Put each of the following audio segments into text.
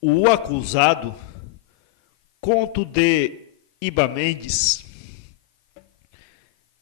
O acusado, conto de Iba Mendes,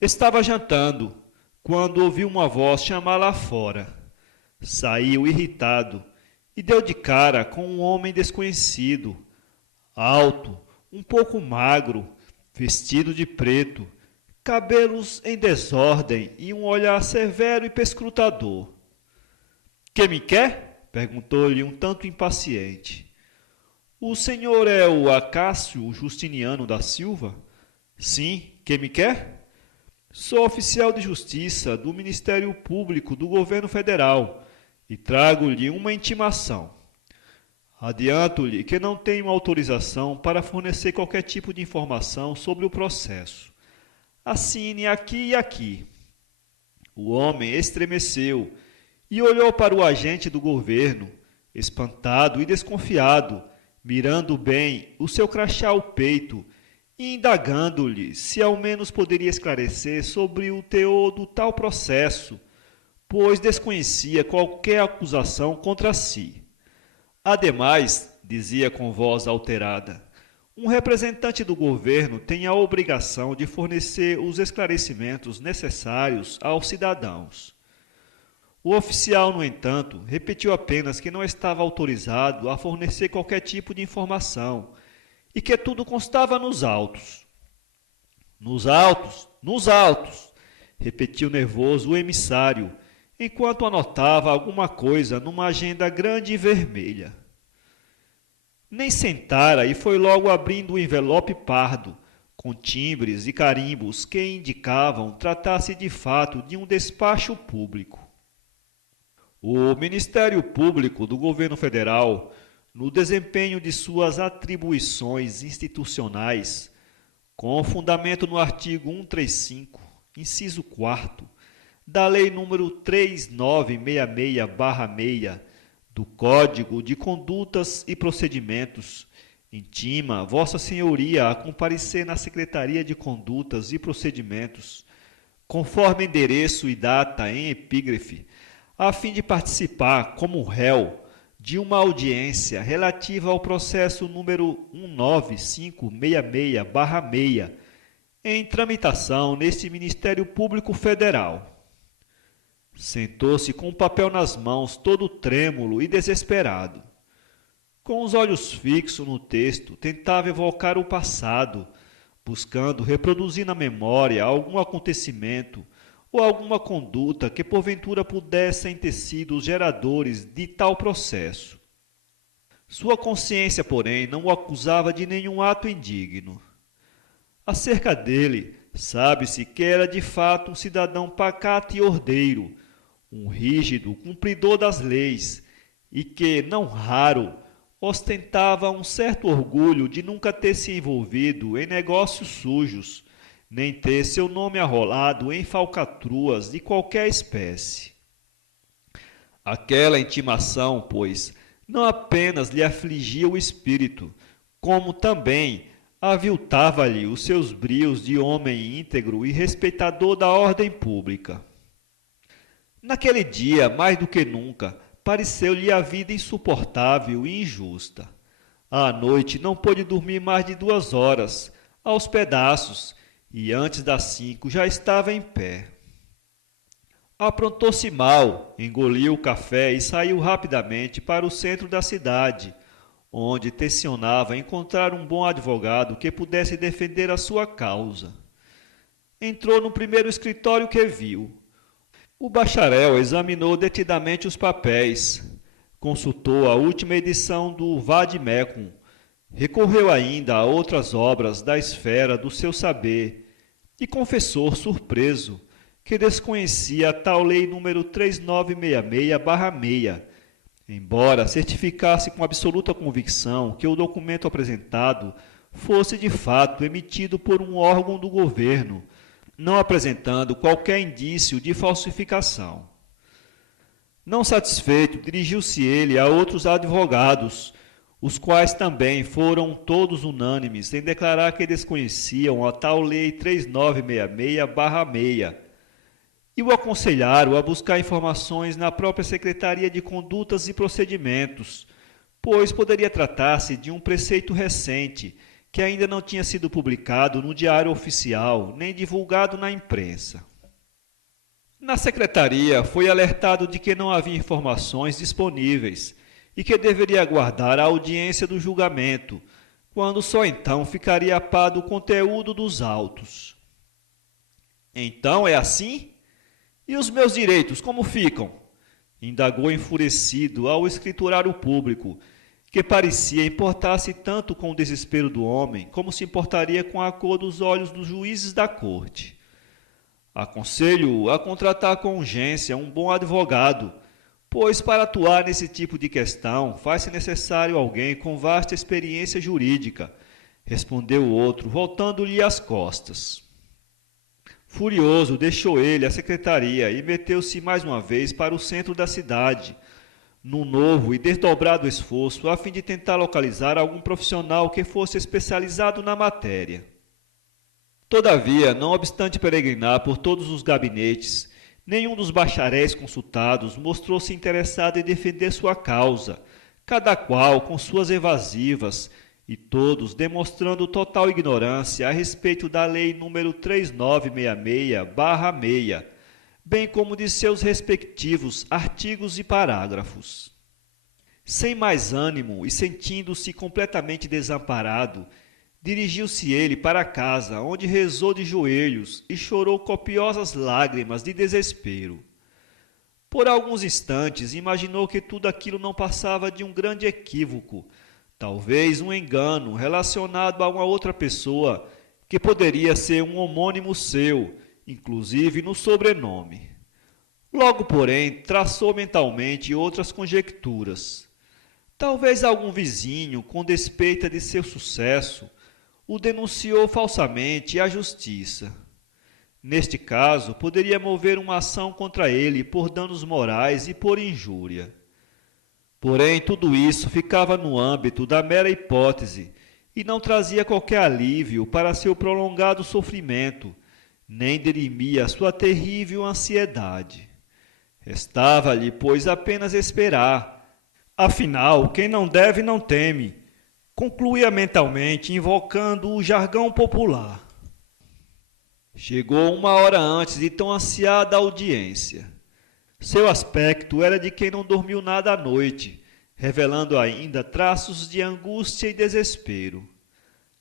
estava jantando quando ouviu uma voz chamar lá fora. Saiu irritado e deu de cara com um homem desconhecido, alto, um pouco magro, vestido de preto, cabelos em desordem e um olhar severo e perscrutador. Que me quer? Perguntou-lhe um tanto impaciente. O senhor é o Acácio Justiniano da Silva? Sim, que me quer? Sou oficial de justiça do Ministério Público do Governo Federal e trago-lhe uma intimação. Adianto-lhe que não tenho autorização para fornecer qualquer tipo de informação sobre o processo. Assine aqui e aqui. O homem estremeceu e olhou para o agente do governo, espantado e desconfiado, mirando bem o seu crachá ao peito e indagando-lhe se ao menos poderia esclarecer sobre o teor do tal processo, pois desconhecia qualquer acusação contra si. Ademais, dizia com voz alterada, um representante do governo tem a obrigação de fornecer os esclarecimentos necessários aos cidadãos. O oficial, no entanto, repetiu apenas que não estava autorizado a fornecer qualquer tipo de informação e que tudo constava nos autos. Nos autos, nos autos, repetiu nervoso o emissário, enquanto anotava alguma coisa numa agenda grande e vermelha. Nem sentara e foi logo abrindo o envelope pardo, com timbres e carimbos que indicavam tratar-se de fato de um despacho público. O Ministério Público do Governo Federal, no desempenho de suas atribuições institucionais, com fundamento no artigo 135, inciso 4, da Lei nº 3966/6 do Código de Condutas e Procedimentos, intima Vossa Senhoria a comparecer na Secretaria de Condutas e Procedimentos, conforme endereço e data em epígrafe, a fim de participar como réu de uma audiência relativa ao processo número 19566/6, em tramitação neste Ministério Público Federal. Sentou-se com o papel nas mãos, todo trêmulo e desesperado. Com os olhos fixos no texto, tentava evocar o passado, buscando reproduzir na memória algum acontecimento ou alguma conduta que porventura pudessem ter sido os geradores de tal processo. Sua consciência, porém, não o acusava de nenhum ato indigno. Acerca dele, sabe-se que era de fato um cidadão pacato e ordeiro, um rígido cumpridor das leis, e que, não raro, ostentava um certo orgulho de nunca ter se envolvido em negócios sujos, nem ter seu nome arrolado em falcatruas de qualquer espécie. Aquela intimação, pois, não apenas lhe afligia o espírito, como também aviltava-lhe os seus brios de homem íntegro e respeitador da ordem pública. Naquele dia, mais do que nunca, pareceu-lhe a vida insuportável e injusta. À noite não pôde dormir mais de 2 horas, aos pedaços, e antes das 5 já estava em pé. Aprontou-se mal, engoliu o café e saiu rapidamente para o centro da cidade, onde tencionava encontrar um bom advogado que pudesse defender a sua causa. Entrou no primeiro escritório que viu. O bacharel examinou detidamente os papéis, consultou a última edição do Vade-Mecum, recorreu ainda a outras obras da esfera do seu saber e confessou surpreso que desconhecia a tal lei número 3966/6, embora certificasse com absoluta convicção que o documento apresentado fosse de fato emitido por um órgão do governo, não apresentando qualquer indício de falsificação. Não satisfeito, dirigiu-se ele a outros advogados, os quais também foram todos unânimes em declarar que desconheciam a tal lei 3966/6 e o aconselharam a buscar informações na própria Secretaria de Condutas e Procedimentos, pois poderia tratar-se de um preceito recente que ainda não tinha sido publicado no Diário Oficial nem divulgado na imprensa. Na secretaria foi alertado de que não havia informações disponíveis e que deveria aguardar a audiência do julgamento, quando só então ficaria a par do conteúdo dos autos. Então é assim? E os meus direitos, como ficam? Indagou enfurecido ao escriturário público, que parecia importar-se tanto com o desespero do homem como se importaria com a cor dos olhos dos juízes da corte. Aconselho-o a contratar com urgência um bom advogado, pois para atuar nesse tipo de questão faz-se necessário alguém com vasta experiência jurídica, respondeu o outro, voltando-lhe as costas. Furioso, deixou ele a secretaria e meteu-se mais uma vez para o centro da cidade, num novo e desdobrado esforço a fim de tentar localizar algum profissional que fosse especializado na matéria. Todavia, não obstante peregrinar por todos os gabinetes, nenhum dos bacharéis consultados mostrou-se interessado em defender sua causa, cada qual com suas evasivas, e todos demonstrando total ignorância a respeito da Lei nº 3966/6, bem como de seus respectivos artigos e parágrafos. Sem mais ânimo e sentindo-se completamente desamparado, dirigiu-se ele para casa, onde rezou de joelhos e chorou copiosas lágrimas de desespero. Por alguns instantes imaginou que tudo aquilo não passava de um grande equívoco, talvez um engano relacionado a uma outra pessoa que poderia ser um homônimo seu, inclusive no sobrenome. Logo, porém, traçou mentalmente outras conjecturas. Talvez algum vizinho, com despeita de seu sucesso, o denunciou falsamente à justiça. Neste caso, poderia mover uma ação contra ele por danos morais e por injúria. Porém, tudo isso ficava no âmbito da mera hipótese e não trazia qualquer alívio para seu prolongado sofrimento, nem dirimia sua terrível ansiedade. Restava-lhe, pois, apenas esperar. Afinal, quem não deve não teme, concluía mentalmente, invocando o jargão popular. Chegou uma hora antes de tão ansiada audiência. Seu aspecto era de quem não dormiu nada à noite, revelando ainda traços de angústia e desespero.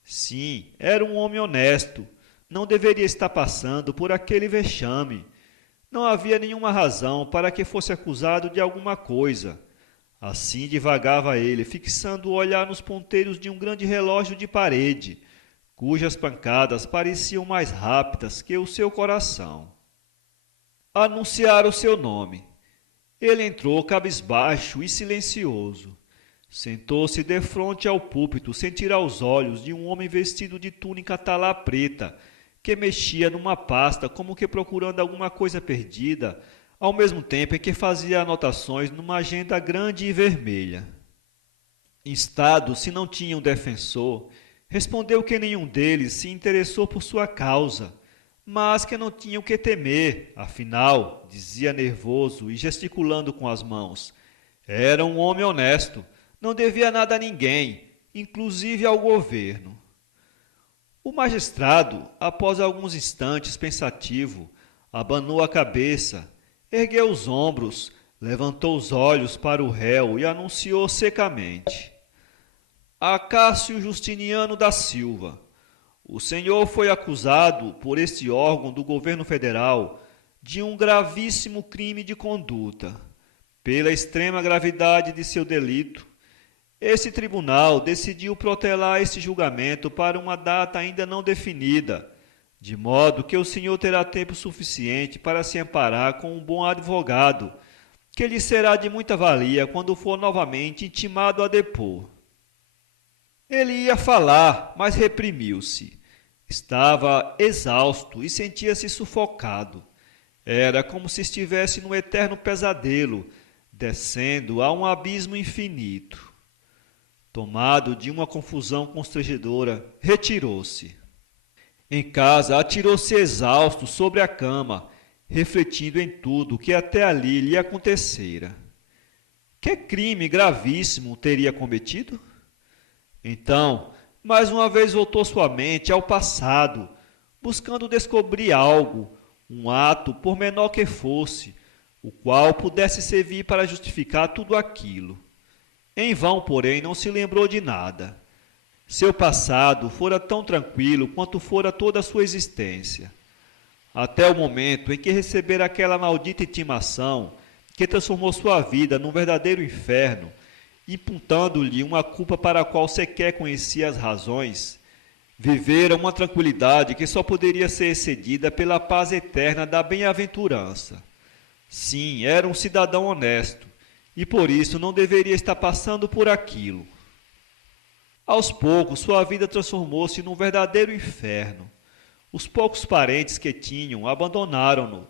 Sim, era um homem honesto, não deveria estar passando por aquele vexame. Não havia nenhuma razão para que fosse acusado de alguma coisa. Assim divagava ele, fixando o olhar nos ponteiros de um grande relógio de parede, cujas pancadas pareciam mais rápidas que o seu coração. Anunciaram o seu nome. Ele entrou cabisbaixo e silencioso. Sentou-se defronte ao púlpito, sem tirar os olhos de um homem vestido de túnica talá preta, que mexia numa pasta como que procurando alguma coisa perdida, ao mesmo tempo em que fazia anotações numa agenda grande e vermelha. Instado se não tinha um defensor, respondeu que nenhum deles se interessou por sua causa, mas que não tinha o que temer, afinal, dizia nervoso e gesticulando com as mãos, era um homem honesto, não devia nada a ninguém, inclusive ao governo. O magistrado, após alguns instantes pensativo, abanou a cabeça, ergueu os ombros, levantou os olhos para o réu e anunciou secamente: Acácio Justiniano da Silva, o senhor foi acusado por este órgão do governo federal de um gravíssimo crime de conduta. Pela extrema gravidade de seu delito, esse tribunal decidiu protelar este julgamento para uma data ainda não definida, de modo que o senhor terá tempo suficiente para se amparar com um bom advogado, que lhe será de muita valia quando for novamente intimado a depor. Ele ia falar, mas reprimiu-se. Estava exausto e sentia-se sufocado. Era como se estivesse num eterno pesadelo, descendo a um abismo infinito. Tomado de uma confusão constrangedora, retirou-se. Em casa, atirou-se exausto sobre a cama, refletindo em tudo o que até ali lhe acontecera. Que crime gravíssimo teria cometido? Então, mais uma vez voltou sua mente ao passado, buscando descobrir algo, um ato, por menor que fosse, o qual pudesse servir para justificar tudo aquilo. Em vão, porém, não se lembrou de nada. Seu passado fora tão tranquilo quanto fora toda a sua existência. Até o momento em que recebera aquela maldita intimação que transformou sua vida num verdadeiro inferno, imputando-lhe uma culpa para a qual sequer conhecia as razões, vivera uma tranquilidade que só poderia ser excedida pela paz eterna da bem-aventurança. Sim, era um cidadão honesto, e por isso não deveria estar passando por aquilo. Aos poucos, sua vida transformou-se num verdadeiro inferno. Os poucos parentes que tinham abandonaram-no.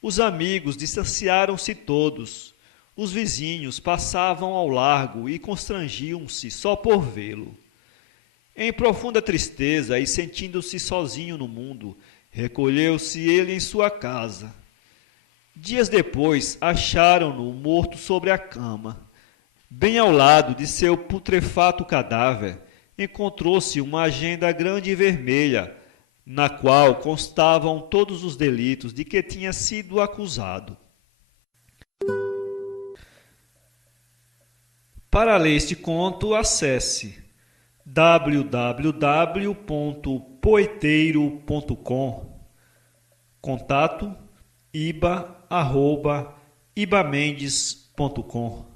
Os amigos distanciaram-se todos. Os vizinhos passavam ao largo e constrangiam-se só por vê-lo. Em profunda tristeza e sentindo-se sozinho no mundo, recolheu-se ele em sua casa. Dias depois, acharam-no morto sobre a cama. Bem ao lado de seu putrefato cadáver, encontrou-se uma agenda grande e vermelha, na qual constavam todos os delitos de que tinha sido acusado. Para ler este conto, acesse www.poeteiro.com. Contato iba@ibamendes.com.